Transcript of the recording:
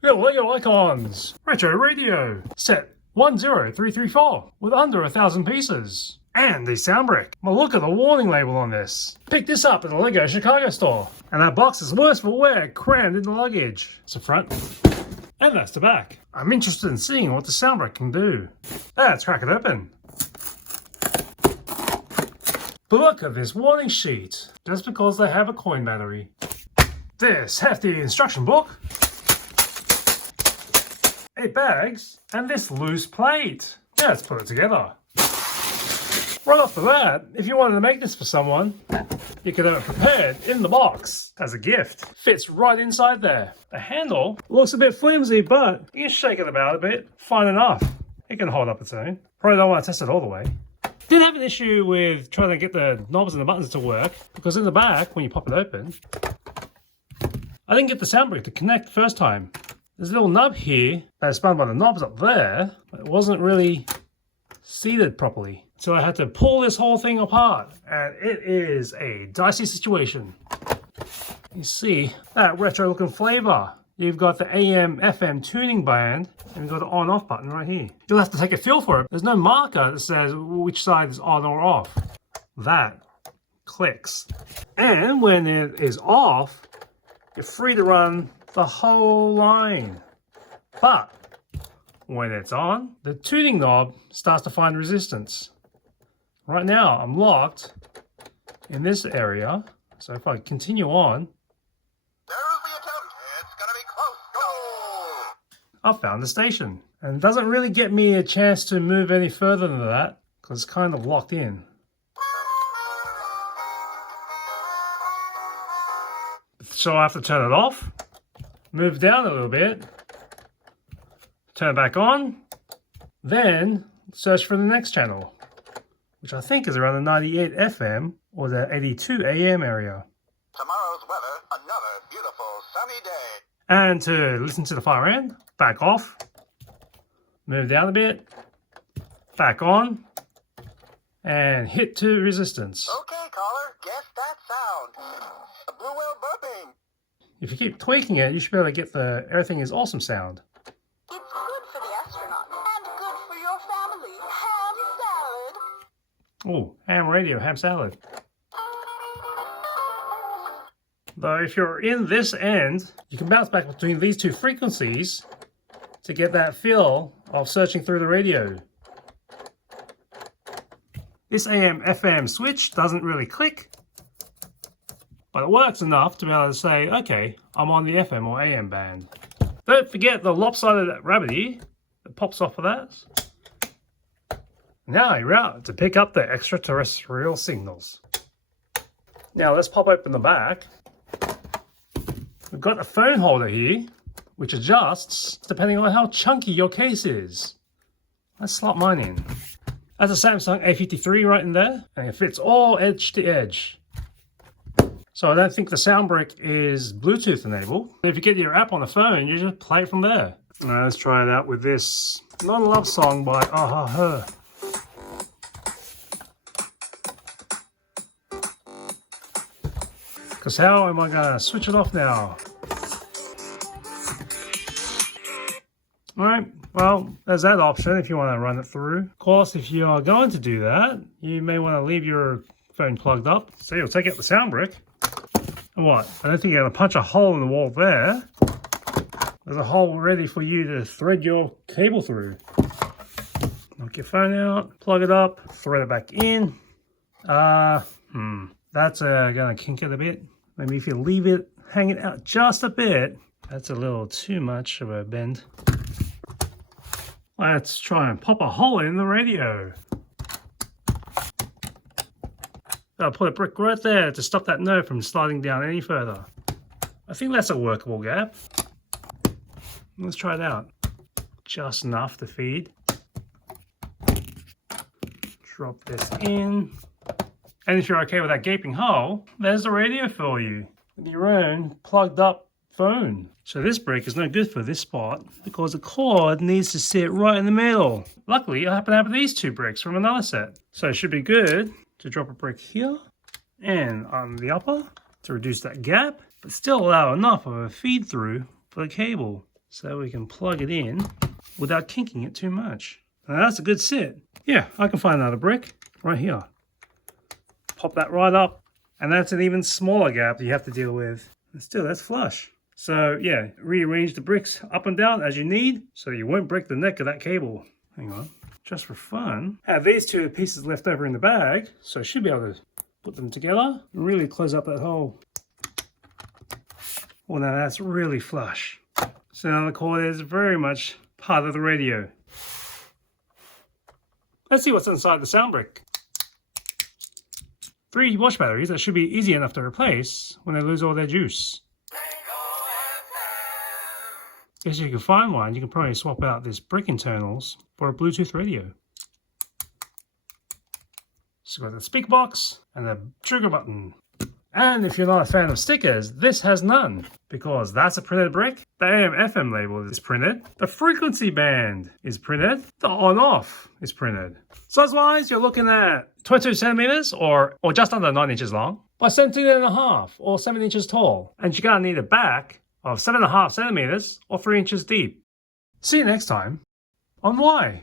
Your Lego icons. Retro radio. Set 10334 with under 1,000 pieces. And the sound brick. Well, look at the warning label on this. Pick this up at the Lego Chicago store. And that box is worse for wear, crammed in the luggage. It's the front. And that's the back. I'm interested in seeing what the sound brick can do. Let's crack it open. But look at this warning sheet. Just because they have a coin battery. This hefty instruction book. 8 bags. And this loose plate. Yeah, let's put it together. Right off the bat, if you wanted to make this for someone, you could have it prepared in the box as a gift. Fits right inside there. The handle looks a bit flimsy, but you can shake it about a bit. Fine enough. It can hold up its own. Probably don't want to test it all the way. Did have an issue with trying to get the knobs and the buttons to work, because in the back, when you pop it open, I didn't get the sound brick to connect first time. There's a little nub here that's spun by the knobs up there, but it wasn't really seated properly. So I had to pull this whole thing apart, and it is a dicey situation. You see that retro looking flavor. You've got the AM FM tuning band, and you've got the on off button right here. You'll have to take a feel for it. There's no marker that says which side is on or off. That clicks. And when it is off, you're free to run the whole line. But when it's on, the tuning knob starts to find resistance. Right now, I'm locked in this area. So if I continue on, there's the attempt. It's gonna be close. Go! I found the station. And it doesn't really get me a chance to move any further than that, because it's kind of locked in. So I have to turn it off, move down a little bit, turn it back on, then search for the next channel, which I think is around the 98 FM or the 82 AM area. Tomorrow's weather, another beautiful sunny day. And to listen to the far end, back off, move down a bit, back on, and hit to resistance. Okay, caller, guess that sound. A blue whale burping. If you keep tweaking it, you should be able to get the everything is awesome sound. It's good for the astronaut and good for your family. Ham salad. Oh, ham radio, ham salad. Though if you're in this end, you can bounce back between these two frequencies to get that feel of searching through the radio. This AM FM switch doesn't really click, but it works enough to be able to say, okay, I'm on the FM or AM band. Don't forget the lopsided rabbit ear that pops off of that. Now you're out to pick up the extraterrestrial signals. Now let's pop open the back. We've got a phone holder here, which adjusts depending on how chunky your case is. Let's slot mine in. That's a Samsung A53 right in there, and it fits all edge to edge. So I don't think the sound brick is Bluetooth enabled. If you get your app on the phone, you just play it from there. Now let's try it out with this non-love song by Her. Because how am I gonna switch it off now? Alright, well, there's that option if you want to run it through. Of course, if you are going to do that, you may want to leave your phone plugged up. So you'll take out the sound brick. And what? I don't think you're going to punch a hole in the wall there. There's a hole ready for you to thread your cable through. Knock your phone out, plug it up, thread it back in. That's going to kink it a bit. Maybe if you leave it hanging out just a bit, that's a little too much of a bend. Let's try and pop a hole in the radio. I'll put a brick right there to stop that nerve from sliding down any further. I think that's a workable gap. Let's try it out. Just enough to feed. Drop this in. And if you're okay with that gaping hole, there's the radio for you with your own plugged up phone. So this brick is no good for this spot because the cord needs to sit right in the middle. Luckily, I happen to have these two bricks from another set. So it should be good to drop a brick here and on the upper to reduce that gap, but still allow enough of a feed through for the cable. so we can plug it in without kinking it too much. Now that's a good sit. Yeah, I can find another brick right here. Pop that right up, and that's an even smaller gap that you have to deal with. And still, that's flush. So yeah, rearrange the bricks up and down as you need so you won't break the neck of that cable. Hang on, just for fun. I have these two pieces left over in the bag, so I should be able to put them together and really close up that hole. Well, now that's really flush. So now the cord is very much part of the radio. Let's see what's inside the sound brick. 3 wash batteries that should be easy enough to replace when they lose all their juice. If you can find one, you can probably swap out this brick internals for a Bluetooth radio. So we've got the speaker box and the trigger button. And if you're not a fan of stickers, this has none, because that's a printed brick. The AM/FM label is printed. The frequency band is printed. The on/off is printed. Size-wise, you're looking at 22 centimeters or just under 9 inches long by 17.5 or 7 inches tall. And you're gonna need a back of 7.5 centimeters or 3 inches deep. See you next time on Why.